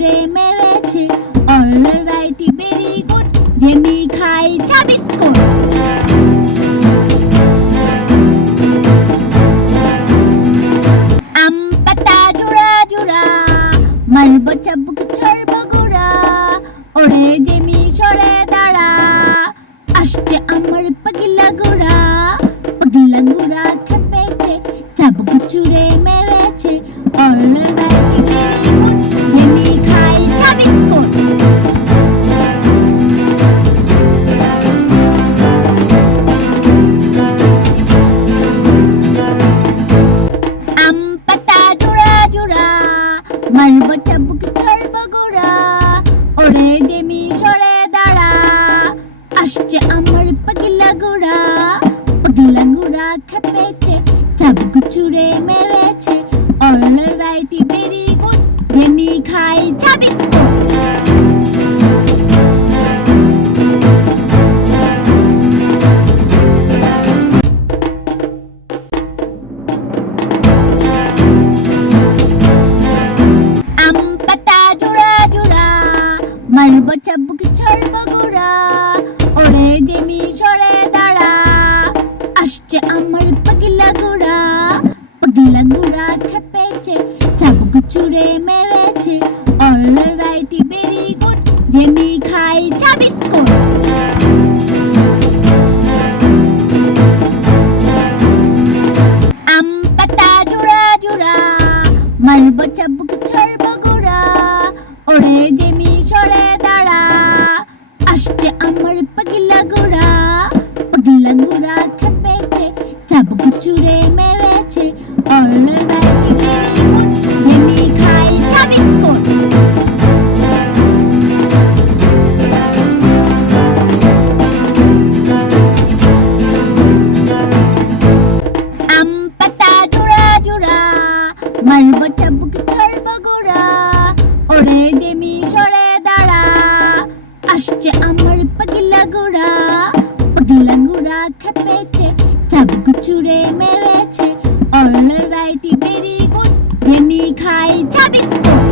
ছুঁড়ে মেরেছে। Alright very good, Jamie খাই চা বিস্কুট। আম পাতা জোড়া জোড়া, মারব চাবুক ছাড়ব গোড়া। ওরে জেমি সরে দাঁড়া, আসছে আমার পাগলা গোড়া। পাগলা গোড়া খেপেছে, চাবুক ছুঁড়ে মেরেছে। অলরাইট ভেরি গুড, জেমি খাই চা বিস্কুট। আম পাতা জোড়া জোড়া, মারব চাবুক ছাড়ব গোড়া। ওরে জেমি সরে দাঁড়া, আসছে আমার পাগলা গোড়া। পাগলা গোড়া খেপেছে, চাবুক ছুঁড়ে মেরেছে। অলরাইট ভেরি গুড, জেমি খাই চা বিস্কুট। আম পাতা জোড়া জোড়া, মারব চাবুক ছাড়ব গোড়া। ওরে জেমি সরে দাঁড়া, আসছে আমার পাগলা গোড়া। পাগলা গোড়া খেপেছে, চাবুক ছুঁড়ে মেরেছে। অলরাইট ভেরি গুড, জেমি খাই চা বিস্কুট। আম পাতা জোড়া জোড়া, মারব চাবুক ছাড়ব গোড়া। ওরে জেমি সরে দাঁড়া, আসছে আমার পাগলা গোড়া। পাগলা গোড়া খেপেছে, চাবুক ছুঁড়ে মেরেছে। অলরাইট ভেরি গুড, জেমি খাই চা বিস্কুট। আম পাতা জোড়া জোড়া, মারব চাবুক ছাড়ব গোড়া। ওরে জেমি সরে দাঁড়া, আসছে আমার পাগলা গোড়া। পাগলা গোড়া খেপেছে, চাবুক ছুঁড়ে মেরেছে। অলরাইট ভেরি গুড, জেমি খাই চা বিস্কুট।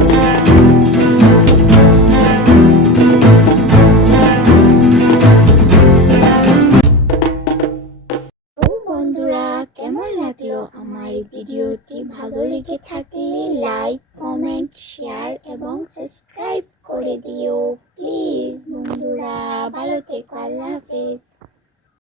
বন্ধুরা, কেমন লাগলো আমার ভিডিওটি? ভালো লেগে থাকলে লাইক, কমেন্ট, শেয়ার এবং সাবস্ক্রাইব করে দিও প্লিজ। বন্ধুরা ভালো থেকো, আল্লাহ হাফেজ।